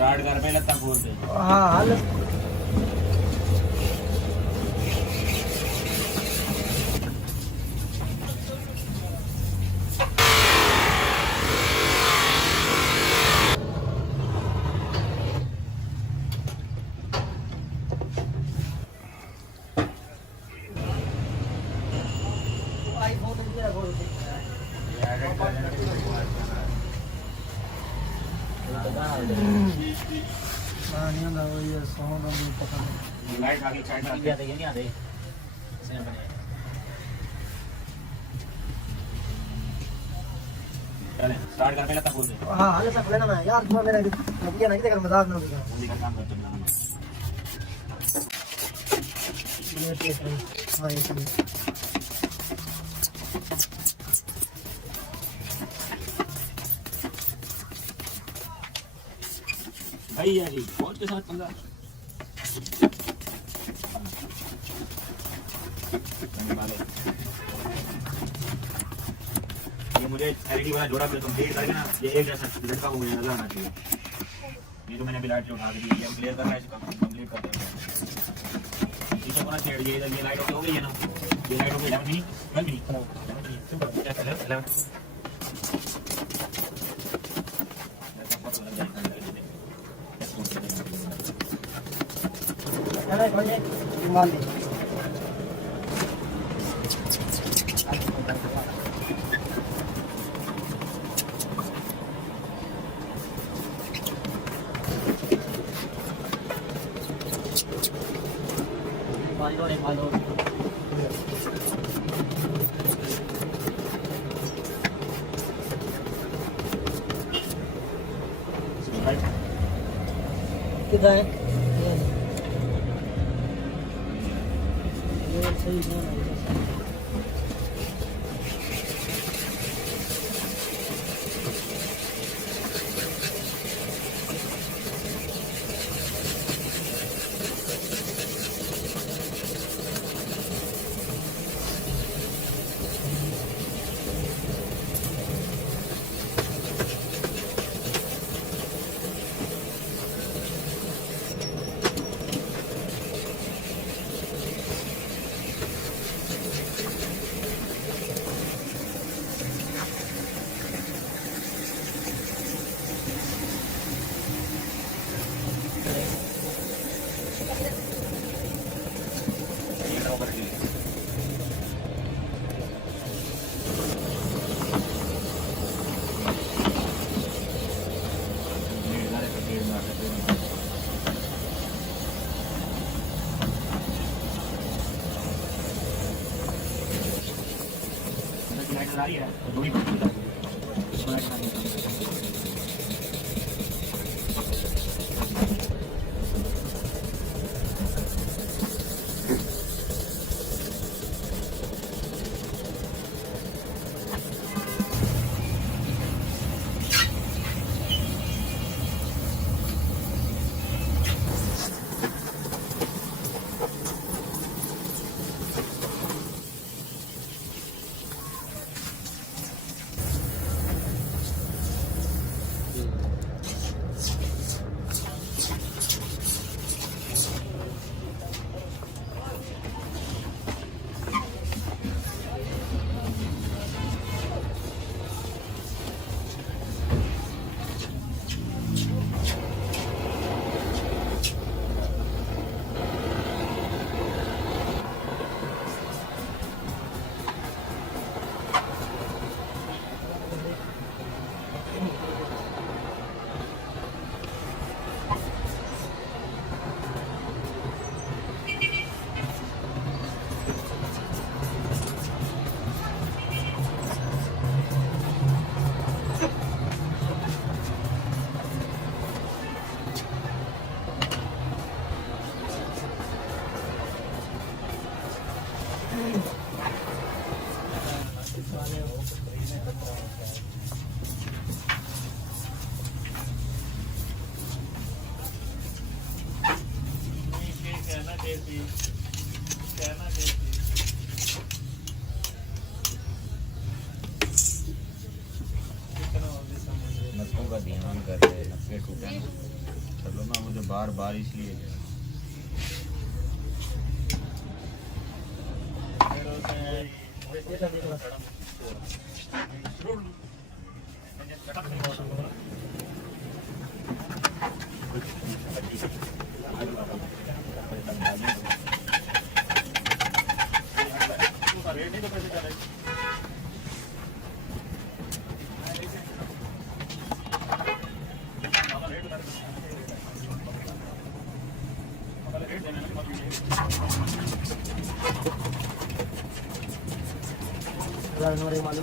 Start कर पहले तब बोल दे। हाँ हाल लाइट आगे साइड में आते नहीं आते इसने बने। चले स्टार्ट कर पहले तब बोल दे। हाँ हाल सब लेना मैं यार तुम्हारा मेरा मुझे ना कि मजाक ना होगा जल्दी का काम करते हैं। हाँ ये भाई यार जी बहुत के साथ पंगा। ये मुझे एलईडी वाला जोड़ा भी कंप्लीट करके ना ये एक जैसा लटका को मुझे नजर आना चाहिए। ये जो मैंने अभी लाइट उठा दी ये क्लियर करना है इसको कंप्लीट कर देंगे। शीशे को ना छेड़ ये लाइट ओके हो गई है ना। ये लाइट हो गई 11 मिनट 12 मिनट सुपर चलो 11 चलो खोले मान ले मालो किधर है ये सही नहीं है आ रही है तो भी नसों का ध्यान कर रहे हैं, नसें टूटे। चलो ना, मुझे बार बार इसलिए Wala na rin malo.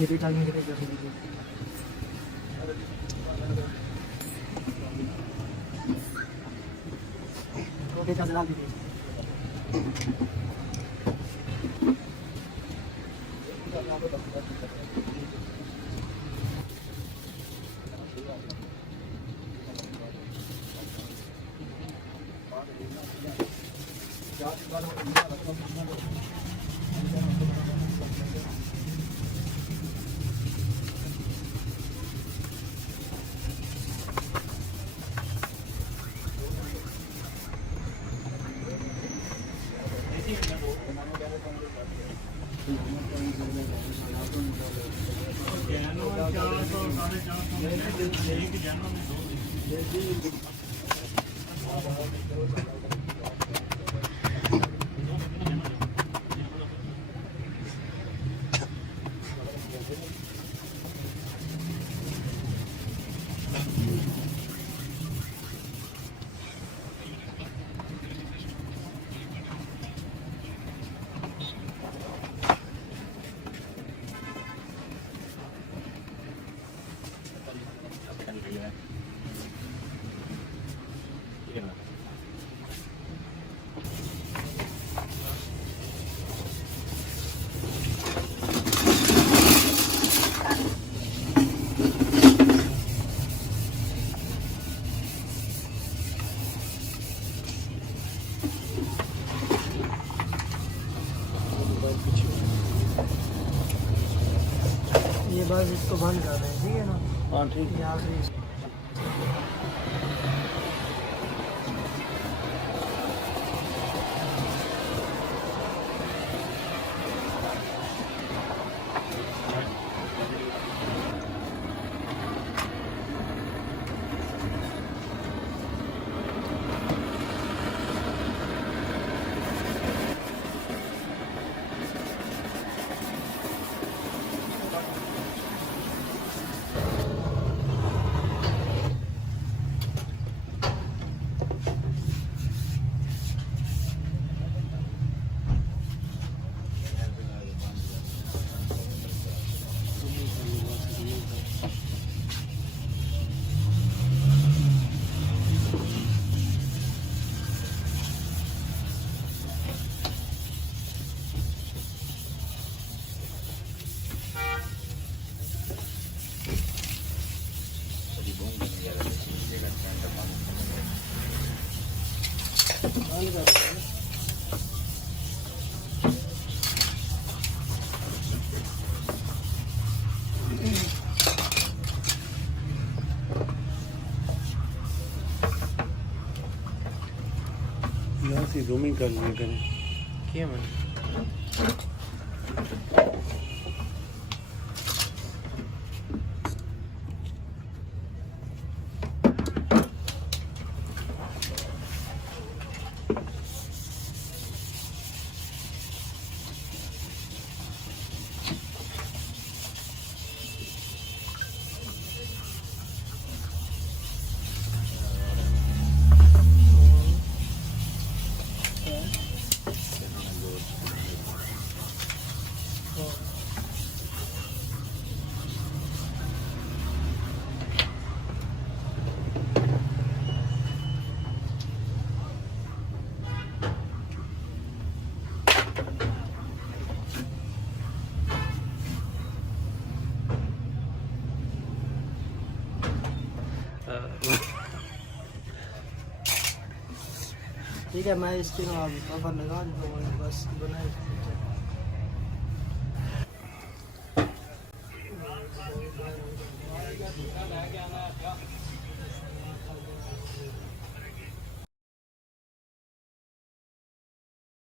Dito tayo ng dito. Okay, kasi lang dito. ये बस इसको बंद कर रहे हैं, ठीक है ना? हाँ ठीक है। यहाँ से बंद कर रहे हैं। यहाँ से जूमिंग कर लिया करें। क्या मैंने ठीक है, मैं इसके कवर लगा दूँगा बस बनाए।